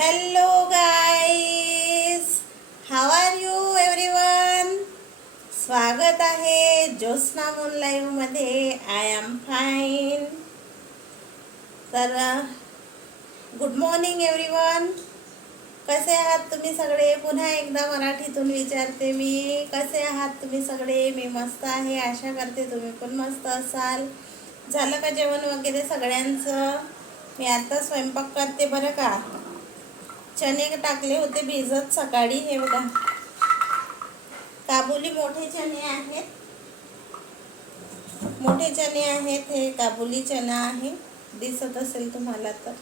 Hello guys how are you everyone स्वागत आहे Jyotsna Moon लाईव्हमध्ये आय एम फाईन तर गुड मॉर्निंग एव्हरीवन कसे आहात तुम्ही सगळे? पुन्हा एकदा मराठीतून विचारते मी. कसे आहात तुम्ही सगळे? मी मस्त आहे. आशा करते तुम्ही पण मस्त असाल. झालं का जेवण वगैरे सगळ्यांचं? मी आता स्वयंपाक करते बरं का? चणे टाकले होते भिजत सकाळी हे बघा. काबुली मोठे चणे आहेत. मोठे चणे आहेत हे काबुली चना आहे. दिसत असेल तुम्हाला तर.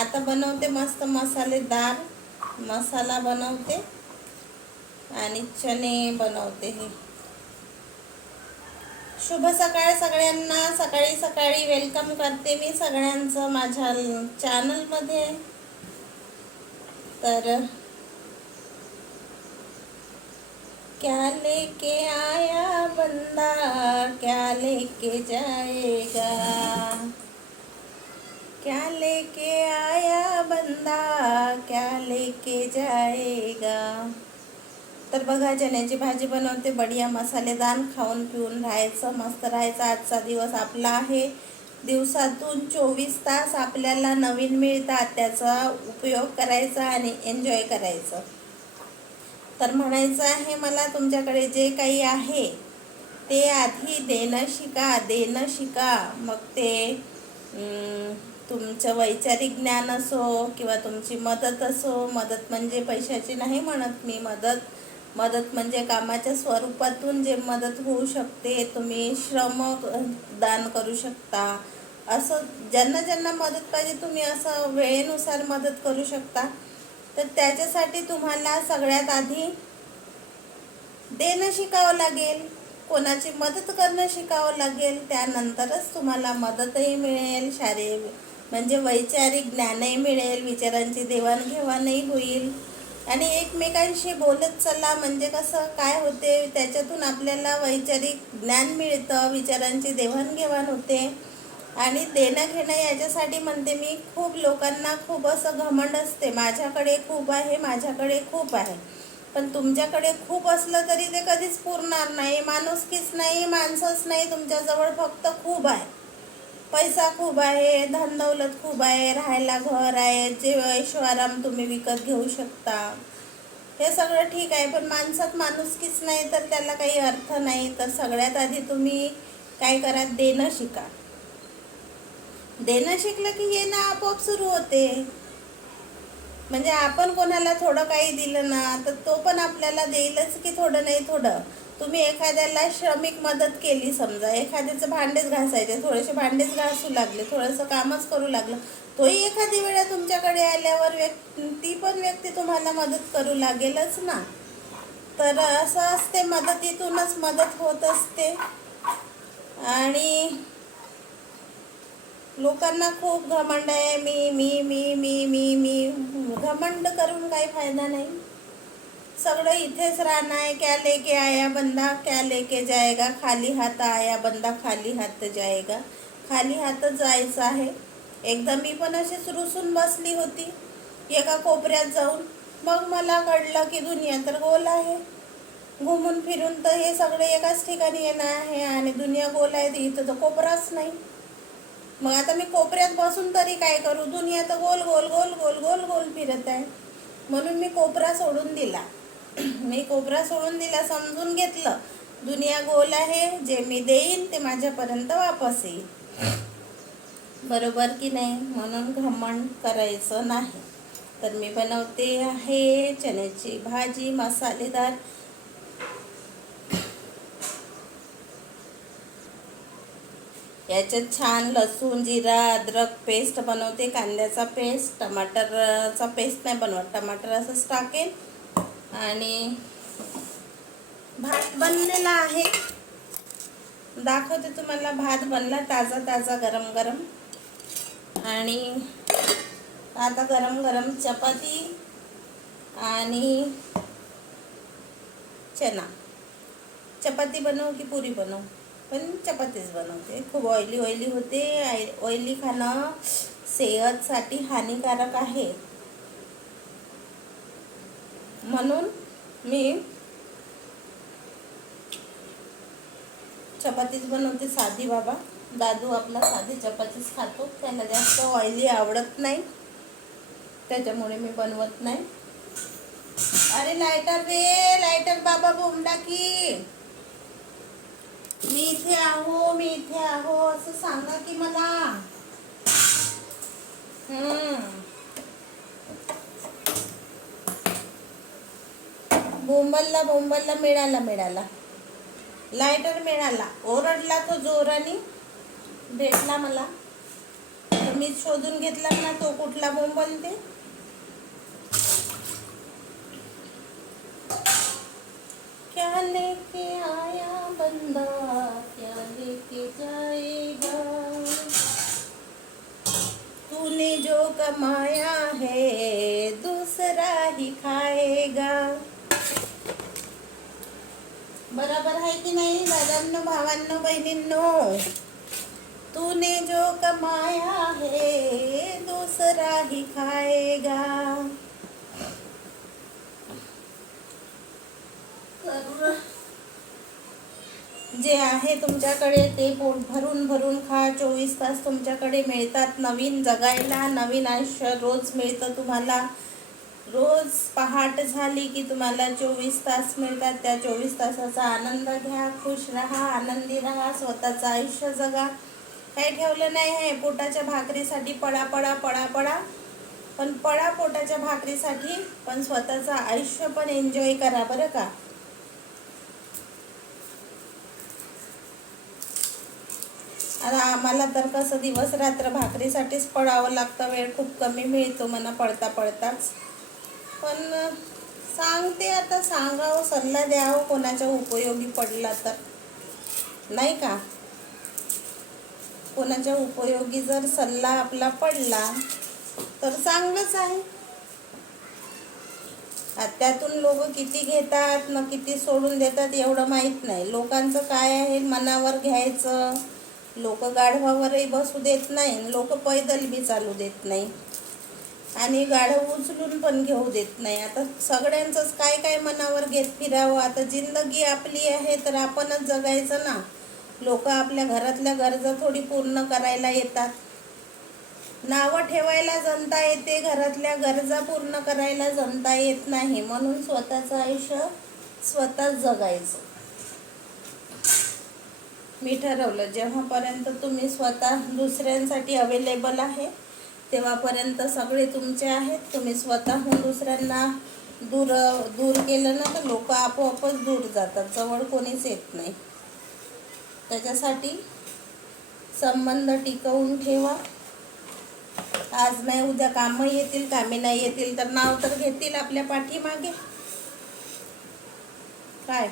आता बनवते मस्त मसालेदार मसाला बनवते आणि चणे बनवते हे. शुभ सकाळ सगळ्यांना. सकाळी सकाळी वेलकम करते मी सगळ्यांचं माझ्या चॅनलमध्ये तर क्या लेके आया बंदा? क्या लेके जाएगा? क्या लेके आया बंदा? क्या लेके जाएगा? तर बघा चण्याची भाजी बनवते बढिया मसालेदार खाऊन पिऊन राहायचं मस्त राहायचं. आजचा दिवस आपला आहे. दिवसातून चोवीस तास आपल्याला नवीन मिळतात त्याचा उपयोग करायचा आणि एन्जॉय करायचं. तर म्हणायचं आहे मला तुमच्याकडे जे काही आहे ते आधी देणं शिका देणं शिका. मग ते तुमचं वैचारिक ज्ञान असो किंवा तुमची मदत असो मदत म्हणजे पैशाची नाही म्हणत मी मदत मदत म्हणजे कामाच्या स्वरूपातून जे मदत होऊ शकते तुम्ही श्रम दान करू शकता. असं ज्यांना ज्यांना मदत पाहिजे तुम्ही असं वेळेनुसार मदत करू शकता. तर त्याच्यासाठी तुम्हाला सगळ्यात आधी देणं शिकावं लागेल. कोणाची मदत करणं शिकावं लागेल. त्यानंतरच तुम्हाला मदतही मिळेल शारीरिक म्हणजे वैचारिक ज्ञानही मिळेल विचारांची देवाणघेवाणही होईल. आणि एकमेकांशी बोलत चला म्हणजे कसं काय होते? त्याच्यातून आपल्याला वैचारिक ज्ञान मिळतं विचारांची देवाणघेवाण होते. आणि देणं घेणं याच्यासाठी म्हणते मी खूप लोकांना खूप असं घमंड असते. माझ्याकडे खूप आहे माझ्याकडे खूप आहे. पण तुमच्याकडे खूप असलं तरी ते कधीच पुरणार नाही. माणुसकीच नाही माणसंच नाही तुमच्याजवळ फक्त खूप आहे. पैसा खूप आहे धनदौलत खूप आहे राहायला घर आहे जे ऐश्वराम तुम्ही विकत घेऊ शकता. हे सगळं ठीक आहे पण माणसात माणुसकीच नाही तर त्याला काही अर्थ नाही. तर सगळ्यात आधी तुम्ही काय करा देणं शिका. देणं शिकलं की येणं आपोआप सुरू होते. म्हणजे आपण कोणाला थोडं काही दिलं ना तर तो पण आपल्याला देईलच की थोडं नाही थोडं. तुम्ही एखाद्याला श्रमिक मदत केली समजा एखाद्याचं भांडेच घासायचे थोडेसे भांडेच घासू लागले थोडंसं कामच करू लागलं तोही एखादी वेळा तुमच्याकडे आल्यावर व्यक्ती ती पण व्यक्ती तुम्हाला मदत करू लागेलच ना? तर असं असते मदतीतूनच मदत होत असते. आणि लोकांना खूप घमंड आहे मी मी मी मी मी मी घमंड करून काही फायदा नाही. सगळं इथेच राहणं आहे. क्या लेके आया बंदा क्या लेके जाएगा? खाली हात आया बंदा खाली हात जायगा खाली हात जायचं आहे. एकदा मी पण अशीच रुसून बसली होती. एका कोपऱ्यात जाऊन. मग मला कळलं की दुनिया तर गोल आहे. घुमून फिरून तर हे सगळे एकाच ठिकाणी येणं आहे आणि दुनिया गोल आहे इथं तर कोपराच नाही. मग आता मी कोपऱ्यात बसून तरी काय करू? दुनिया तर गोल गोल गोल गोल गोल गोल फिरत आहे. म्हणून मी कोपरा सोडून दिला. मी कोपरा सोडून दिला समजून घेतलं. दुनिया गोल आहे जे मी देईन ते माझ्यापर्यंत वापस येईल. बरोबर की नाही? म्हणून घमंड करायचं नाही. तर मी बनवते आहे चण्याची भाजी मसालेदार. याच्यात छान लसूण जिरा अद्रक पेस्ट बनवते. कांद्याचा पेस्ट टमाटरचा पेस्ट नाही बनवत. टमाटर असंच टाकेन. आणि भात बनलेला आहे. दाखवते तुम्हाला भात बनला ताजा ताजा गरम गरम. आणि आता गरम गरम चपाती आणि चना. चपाती बनव की पुरी बनव? पण चपातीच बनवते. खूप ऑइली ऑइली होते. ऑइली खाणं सेहतसाठी हानिकारक आहे. म्हणून मी चपातीच बनवते साधी बाबा. दादू आपला साधी चपातीच खातो. त्याला जास्त ऑइली आवडत नाही. त्याच्यामुळे मी बनवत नाही. अरे लायटर रे लायटर बाबा बोमडा की. मी इथे आहो मी इथे आहो असं सांगा की मला. हम्म. बोंबलला बोंबलला मिळाला मिळाला. लायटर मिळाला. ओरडला तो जोराने. भेटला मला. तर मी शोधून घेतला ना तो कुठला बोंबल ते? क्या लेके आया बंदा? क्या लेके जाएगा? तूने जो कमाया है दूसरा ही खाएगा बराबर आहे की नाही? दादांनो भावांनो बहिणींनो? तूने जो कमाया है दूसरा ही खाएगा जे आहे तुमच्याकडे ते पोट भरून भरून खा. चोवीस तास तुमच्याकडे मिळतात नवीन जगायला नवीन आयुष्य रोज मिळतं तुम्हाला. रोज पहाट झाली की तुम्हाला चोवीस तास मिळतात. त्या चोवीस तासाचा आनंद घ्या खुश राहा आनंदी राहा स्वतःचं आयुष्य जगा. काही ठेवलं नाही आहे पोटाच्या भाकरीसाठी पडा पडा पडा पडा पण पडा पोटाच्या भाकरीसाठी पण स्वतःचं आयुष्य पण एन्जॉय करा बरं का? आता आम्हाला तर कसं दिवस रात्र भाकरीसाठीच पडावं लागतं वेळ खूप कमी मिळतो मला पडता पडताच पण सांगते आता सांगावं सल्ला द्यावं कोणाच्या उपयोगी पडला तर. नाही का? कोणाच्या उपयोगी जर सल्ला आपला पडला तर चांगलंच आहे. आ, त्यातून लोक किती घेतात न किती सोडून देतात एवढं माहीत नाही. लोकांचं काय आहे? मनावर घ्यायचं. लोक गाढवावरही बसू देत नाही लोक पैदल बी चालू देत नाही. आणि गाढव उचलून पण घेऊ देत नाही. आता सगळ्यांचंच काय काय मनावर घेत फिरावं. आता जिंदगी आपली आहे तर आपणच जगायचं ना. लोक आपल्या घरातल्या गरजा थोडी पूर्ण करायला येतात. नावं ठेवायला जनता येते घरातल्या गरजा पूर्ण करायला जनता येत नाही. म्हणून स्वतःचं आयुष्य स्वतःच जगायचं. मी ठरवलं जेव्हापर्यंत तुम्ही स्वतः दुसऱ्यांसाठी अवेलेबल आहे तेव्हापर्यंत सगळे तुमचे आहेत. तुम्ही स्वतःहून दुसऱ्यांना दूर दूर केलं ना तर लोक आपोआपच दूर जातात. जवळ कोणीच येत नाही. त्याच्यासाठी संबंध टिकवून ठेवा. आज नाही उद्या कामं येतील कामे नाही येतील तर नाव तर घेतील आपल्या पाठीमागे. काय?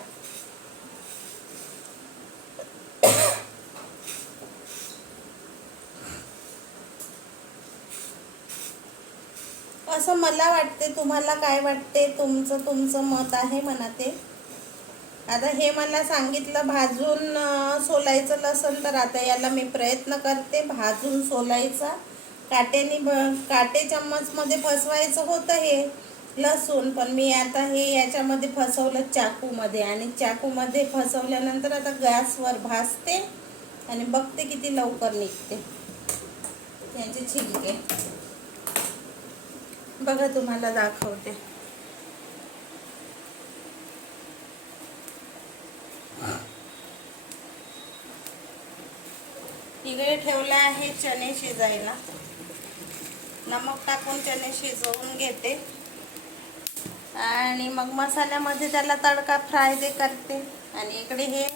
असं मला वाटते तुम्हाला काय वाटते तुमचं तुमचं मत आहे म्हणा ते आता हे मला सांगितलं भाजून सोलायचं लसण तर आता याला मी प्रयत्न करते भाजून सोलायचा. काटेने ब काटे चम्मचमध्ये फसवायचं होतं हे लसूण पण मी आता हे याच्यामध्ये फसवलं चाकूमध्ये आणि चाकूमध्ये फसवल्यानंतर आता गॅसवर भाजते आणि बघते किती लवकर निघते. याचे छिलके. बघा तुम्हाला दाखवते. इकडे ठेवला आहे चणे शिजायला. नमक टाकून चणे शिजवून घेते. आणि मग मसाल्यामध्ये त्याला तडका फ्राय ते करते. आणि इकडे हे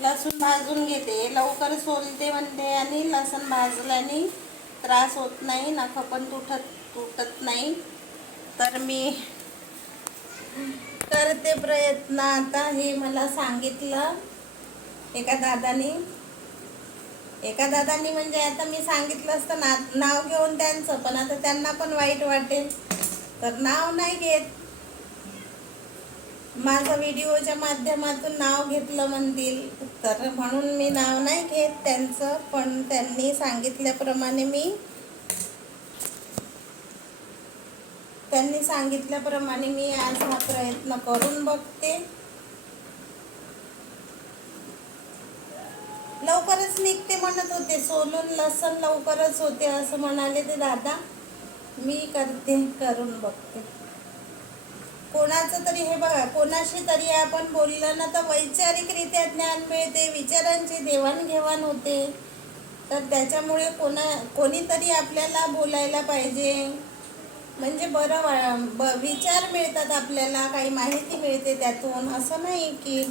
लसूण भाजून घेते. लवकर सोलते म्हणते आणि लसूण भाजल्याने त्रास होत नाही नखं पण तुटत तुटत नाही. तर मी करते प्रयत्न. आता हे मला सांगितलं एका दादानी. एका दादांनी म्हणजे आता मी सांगितलं असतं ना नाव घेऊन त्यांचं पण आता त्यांना पण वाईट वाटेल. तर नाव नाही घेत. माझा व्हिडिओच्या माध्यमातून नाव घेतलं म्हणतील. तर म्हणून मी नाव नाही घेत त्यांचं पण त्यांनी सांगितल्याप्रमाणे मी त्यांनी सांगितल्याप्रमाणे मी आज हा प्रयत्न करून बघते. लवकरच निघते म्हणत होते सोलून लसण लवकरच होते असं म्हणाले ते दादा. मी करते करून बघते. कोणाचं तरी हे बघा कोणाशी तरी आपण बोललं ना तर वैचारिकरित्या ज्ञान मिळते विचारांची देवाणघेवाण होते. तर त्याच्यामुळे कोणा कोणीतरी आपल्याला बोलायला पाहिजे. म्हणजे बरं ब विचार मिळतात आपल्याला काही माहिती मिळते त्यातून. असं नाही की